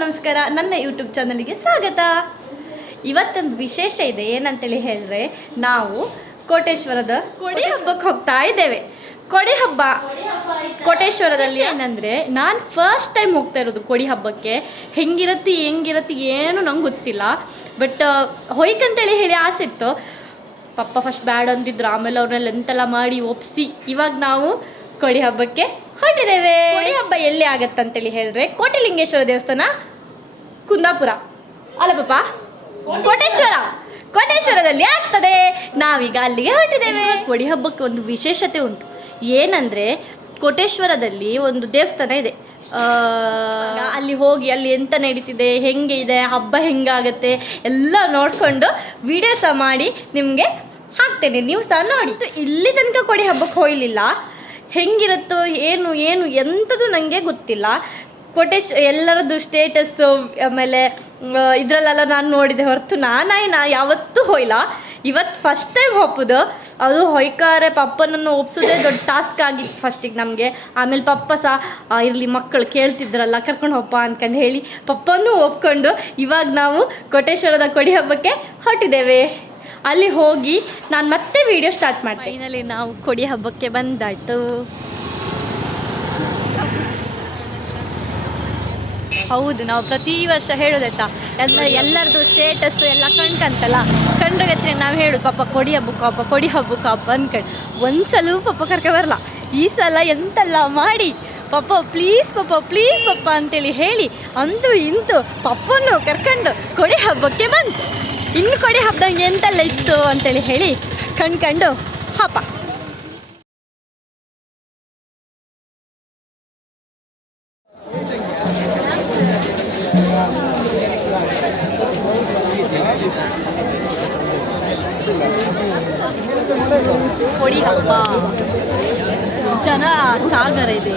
ನಮಸ್ಕಾರ. ನನ್ನ ಯೂಟ್ಯೂಬ್ ಚಾನಲಿಗೆ ಸ್ವಾಗತ. ಇವತ್ತೊಂದು ವಿಶೇಷ ಇದೆ. ಏನಂತೇಳಿ ಹೇಳಿದ್ರೆ ನಾವು ಕೋಟೇಶ್ವರದ ಕೊಡಿ ಹಬ್ಬಕ್ಕೆ ಹೋಗ್ತಾ ಇದ್ದೇವೆ. ಕೊಡಿ ಹಬ್ಬ. ಕೋಟೇಶ್ವರದಲ್ಲಿ ಏನಂದರೆ ನಾನು ಫಸ್ಟ್ ಟೈಮ್ ಹೋಗ್ತಾ ಇರೋದು ಕೊಡಿ ಹಬ್ಬಕ್ಕೆ. ಹೆಂಗಿರತ್ತಿ ಹೆಂಗಿರತ್ತೆ ಏನು ನಂಗೆ ಗೊತ್ತಿಲ್ಲ. ಬಟ್ ಹೊಯ್ಕಂತೇಳಿ ಹೇಳಿ ಆಸೆ ಇತ್ತು. ಪಪ್ಪ ಫಸ್ಟ್ ಬ್ಯಾಡ್ ಅಂತಿದ್ರು ಆಮೇಲೆ ಅವ್ರನ್ನೆಲ್ಲ ಎಂತೆಲ್ಲ ಮಾಡಿ ಒಪ್ಸಿ. ಇವಾಗ ನಾವು ಕೊಡಿ ಹಬ್ಬಕ್ಕೆ ಹೊರಟಿದ್ದೇವೆ ಹೊಳಿ ಹಬ್ಬ ಎಲ್ಲಿ ಆಗತ್ತಂತೇಳಿ ಹೇಳಿದ್ರೆ ಕೋಟಿಲಿಂಗೇಶ್ವರ ದೇವಸ್ಥಾನ ಕುಂದಾಪುರ. ಅಲ್ಲ ಪಾಪ ಕೋಟೇಶ್ವರ. ಕೋಟೇಶ್ವರದಲ್ಲಿ ಆಗ್ತದೆ. ನಾವೀಗ ಅಲ್ಲಿಗೆ ಹೊರಟಿದ್ದೇವೆ. ಕೊಡಿ ಹಬ್ಬಕ್ಕೆ ಒಂದು ವಿಶೇಷತೆ ಉಂಟು. ಏನಂದ್ರೆ ಕೋಟೇಶ್ವರದಲ್ಲಿ ಒಂದು ದೇವಸ್ಥಾನ ಇದೆ. ಅಲ್ಲಿ ಹೋಗಿ ಅಲ್ಲಿ ಎಂತ ನಡೀತಿದೆ ಹೆಂಗೆ ಇದೆ ಹಬ್ಬ ಹೆಂಗಾಗತ್ತೆ ಎಲ್ಲ ನೋಡಿಕೊಂಡು ವಿಡಿಯೋ ಸಹ ಮಾಡಿ ನಿಮಗೆ ಹಾಕ್ತೇನೆ. ನೀವು ಸಹ ನೋಡಿ. ಇಲ್ಲಿ ತನಕ ಕೊಡಿ ಹಬ್ಬಕ್ಕೆ ಹೋಗಲಿಲ್ಲ. ಹೆಂಗಿರುತ್ತೋ ಏನು ಏನು ಎಂಥದ್ದು ನನಗೆ ಗೊತ್ತಿಲ್ಲ. ಕೊಟೇಶ್ ಎಲ್ಲರದ್ದು ಸ್ಟೇಟಸ್ಸು ಆಮೇಲೆ ಇದರಲ್ಲೆಲ್ಲ ನಾನು ನೋಡಿದೆ ಹೊರತು ನಾನಾಯ್ ನಾ ಯಾವತ್ತೂ ಹೋಯ್ಲ. ಇವತ್ತು ಫಸ್ಟ್ ಟೈಮ್ ಒಪ್ಪುದು ಅದು ಹೊಯ್ಕಾರೆ ಪಪ್ಪನನ್ನು ಒಪ್ಸೋದೇ ದೊಡ್ಡ ಟಾಸ್ಕ್ ಆಗಿತ್ತು ಫಸ್ಟಿಗೆ ನಮಗೆ. ಆಮೇಲೆ ಪಪ್ಪ ಸಹ ಇರಲಿ ಮಕ್ಕಳು ಕೇಳ್ತಿದ್ರಲ್ಲ, ಕರ್ಕೊಂಡು ಹೋಗಪ್ಪ ಅನ್ಕಂಡು ಹೇಳಿ ಪಪ್ಪನೂ ಒಪ್ಕೊಂಡು ಇವಾಗ ನಾವು ಕೊಟೇಶ್ವರದ ಕೊಡಿ ಹಬ್ಬಕ್ಕೆ ಹೊರಟಿದ್ದೇವೆ. ಅಲ್ಲಿ ಹೋಗಿ ನಾನು ಮತ್ತೆ ವಿಡಿಯೋ ಸ್ಟಾರ್ಟ್ ಮಾಡ್ತೀನಿ ಫೈನಲಿ ನಾವು ಕೊಡಿ ಹಬ್ಬಕ್ಕೆ ಬಂದಾಯ್ತು. ಹೌದು, ನಾವು ಪ್ರತಿ ವರ್ಷ ಹೇಳೋದಾಯ್ತಾ ಎಲ್ಲ ಎಲ್ಲರದು ಸ್ಟೇಟಸ್ಸು ಎಲ್ಲ ಕಣ್ಕಂತಲ್ಲ ಕಂಡ್ರಗತ್ರೆ ನಾವು ಹೇಳೋದು ಪಾಪ ಕೊಡಿ ಹಬ್ಬಕ್ಕೆ ಹಬ್ಬ ಕೊಡಿ ಹಬ್ಬಕ್ಕೆ ಹಬ್ಬ ಒಂದ್ಸಲೂ ಪಾಪ ಕರ್ಕ ಬರಲ್ಲ ಈ ಸಲ ಎಂತೆಲ್ಲ ಮಾಡಿ? ಪಪ್ಪ ಪ್ಲೀಸ್ ಪಾಪ ಪ್ಲೀಸ್ ಪಪ್ಪ ಅಂತೇಳಿ ಹೇಳಿ, ಅಂದು ಇಂದು ಪಪ್ಪನ್ನು ಕರ್ಕೊಂಡು ಕೊಡಿ ಹಬ್ಬಕ್ಕೆ ಬಂತು ಇನ್ನು ಕೊಡಿ ಹಬ್ಬದಂಗೆ ಎಂತೆಲ್ಲ ಇತ್ತು ಅಂತೇಳಿ ಹೇಳಿ ಕಣ್ಕಂಡು ಹಬ್ಬ ಕೊಡಿ ಹಬ್ಬ. ಜನ ಸಾಗರ ಇದೆ.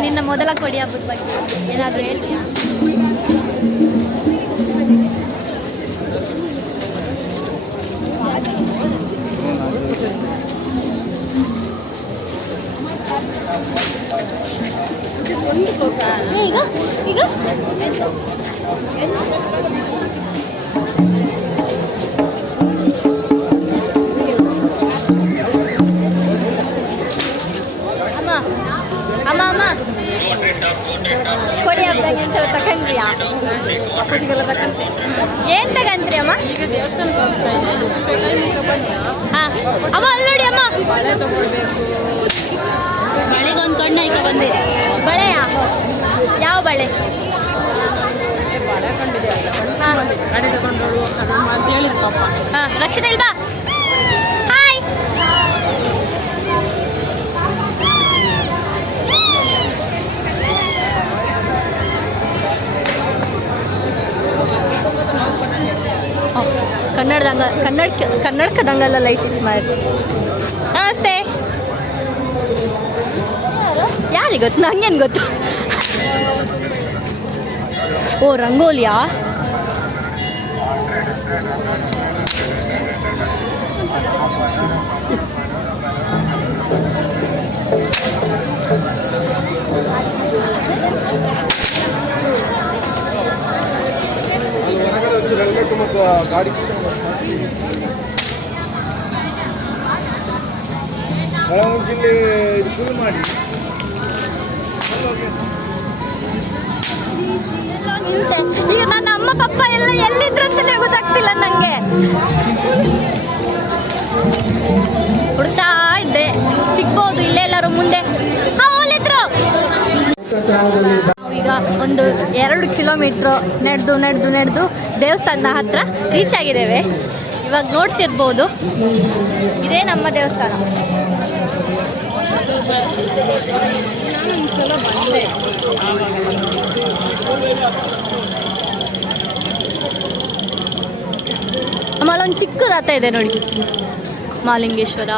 ನಿನ್ನ ಮೊದಲ ಕೊಡಿ ಹಬ್ಬದ ಬಗ್ಗೆ. ಏನಾದರೂ ಹೇಳ್ತೀಯಾ? ಈಗ? ಈಗ? ಕೊಡಿ ಹಬ್ಬದಾಗ ಎಂತ ತಕೊಂಡ್ರಿಯಾ ಏನ್ ತಗಂತ್ರಿ ಅಮ್ಮ? ಹಾ. ಅಮ್ಮ ಅಲ್ಲಿ ನೋಡಿ ಅಮ್ಮ. ಬಳೆಗೊಂದು ಕಣ್ಣು ಈಗ ಬಂದಿದೆ. ಬಳೆಯ ಯಾವ ಬಳೆ? ಅಂತ ಹಾ ರಕ್ಷಣೆ ಇಲ್ವಾ ಕನ್ನಡದಂಗ ಕನ್ನಡ ಕನ್ನಡಕದಂಗೆಲ್ಲ ಲೈಟ್ ಇದು ಮಾಡಿ ನಮಸ್ತೆ ಯಾರಿಗೆ ಗೊತ್ತು ನಂಗೇನು ಗೊತ್ತು ಓ ರಂಗೋಲಿಯಾ ಗಾಡಿ ಒಳಗಿಲ್ಲಿ ಇದು ಫುಲ್ ಮಾಡಿ. ಈಗ ನನ್ನ ಅಮ್ಮ, ಪಪ್ಪ ಎಲ್ಲ ಎಲ್ಲಿದ್ರು ಗೊತ್ತಾಗ್ತಿಲ್ಲ ನನಗೆ ಹುಡ್ತಾ ಇದ್ದೆ. ಸಿಗ್ಬೋದು, ಇಲ್ಲೇ ಎಲ್ಲರೂ ಮುಂದೆ. ಈಗ ಒಂದು ಎರಡು ಕಿಲೋಮೀಟ್ರ್ ನಡೆದು ನಡೆದು ನಡೆದು ದೇವಸ್ಥಾನದ ಹತ್ರ ರೀಚ್ ಆಗಿದ್ದೇವೆ. ಇವಾಗ ನೋಡ್ತಿರ್ಬೋದು. ಇದೇ ನಮ್ಮ ದೇವಸ್ಥಾನ. ಆಮೇಲೆ ಒಂದು ಚಿಕ್ಕ ರಥ ಇದೆ ನೋಡಿ. ಮಾಲಿಂಗೇಶ್ವರ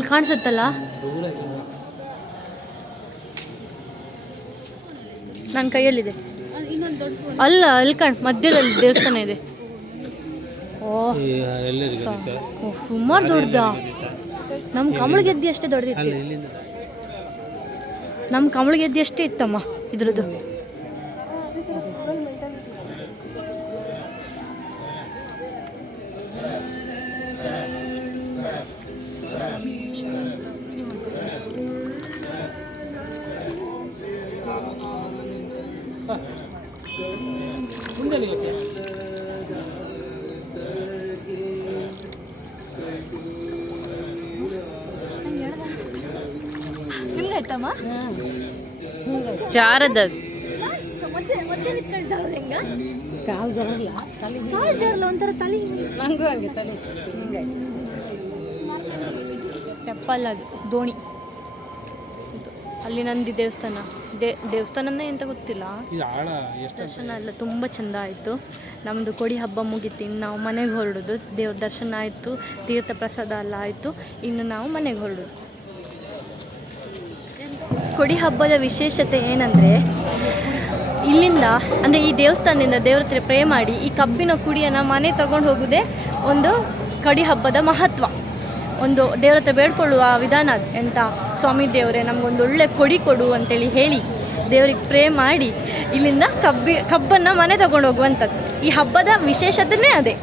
ಕಾಣಿಸುತ್ತಲ್ಲ? ನನ್ನ ಕೈಯಲ್ಲಿದೆ. ಅಲ್ಲ, ಅಲ್ಲಿ ಕಾಣ್, ಮಧ್ಯದಲ್ಲಿ, ದೇವಸ್ಥಾನ ಇದೆ. ಓ ಸುಮಾರು ದೊಡ್ಡದ? ನಮ್ಮ ಕಮಳಗೆದ್ದಿ ಅಷ್ಟೇ ದೊಡ್ಡದಿತ್ತು. ನಮ್ಮ ಕಮಳಗೆದ್ದಿ ಅಷ್ಟೇ ಇತ್ತಮ್ಮ, ಇದ್ರದ್ದು. ನಿಮ್ಗೆ ಆಯ್ತಮ್ಮ ಜಾರದ ಕಾಲು ಜಾರಲ್ಲ ಒಂಥರ ತಲೆ ನಂಗೂ ಹಂಗೆ ತಲೆ. ತೆಪ್ಪಲ್ಲ ಅದು ದೋಣಿ. ಅಲ್ಲಿ ನಂದಿ ದೇವಸ್ಥಾನ. ದೇ ದೇವಸ್ಥಾನನೇ ಅಂತ ಗೊತ್ತಿಲ್ಲ. ದರ್ಶನ ಎಲ್ಲ ತುಂಬ ಚೆಂದ ಆಯಿತು. ನಮ್ಮದು ಕೊಡಿ ಹಬ್ಬ ಮುಗೀತು. ಇನ್ನು ನಾವು ಮನೆಗೆ ಹೊರಡೋದು. ದೇವ್ರ ದರ್ಶನ ಆಯಿತು. ತೀರ್ಥ ಪ್ರಸಾದ ಎಲ್ಲ ಆಯಿತು. ಇನ್ನು ನಾವು ಮನೆಗೆ ಹೊರಡೋದು. ಕೊಡಿ ಹಬ್ಬದ ವಿಶೇಷತೆ ಏನಂದರೆ ಇಲ್ಲಿಂದ ಅಂದರೆ ಈ ದೇವಸ್ಥಾನದಿಂದ ದೇವ್ರ ಹತ್ರ ಪ್ರೇ ಮಾಡಿ ಈ ಕಬ್ಬಿನ ಕುಡಿಯನ್ನು ಮನೆ ತಗೊಂಡು ಹೋಗೋದೇ ಒಂದು ಕಡಿ ಹಬ್ಬದ ಮಹತ್ವ. ಒಂದು ದೇವ್ರ ಹತ್ರ ಬೇಡ್ಕೊಳ್ಳುವ ವಿಧಾನ ಅದು ಎಂತ? ಸ್ವಾಮಿ ದೇವರೇ, ನಮಗೊಂದು ಒಳ್ಳೆ ಕೊಡಿ ಕೊಡು ಅಂತೇಳಿ ಹೇಳಿ ದೇವ್ರಿಗೆ ಪ್ರೇ ಮಾಡಿ ಇಲ್ಲಿಂದ ಕಬ್ಬಿ ಕಬ್ಬನ್ನು ಮನೆ ತಗೊಂಡು ಹೋಗುವಂಥದ್ದು ಈ ಹಬ್ಬದ ವಿಶೇಷತೆಯೇ ಅದೇ.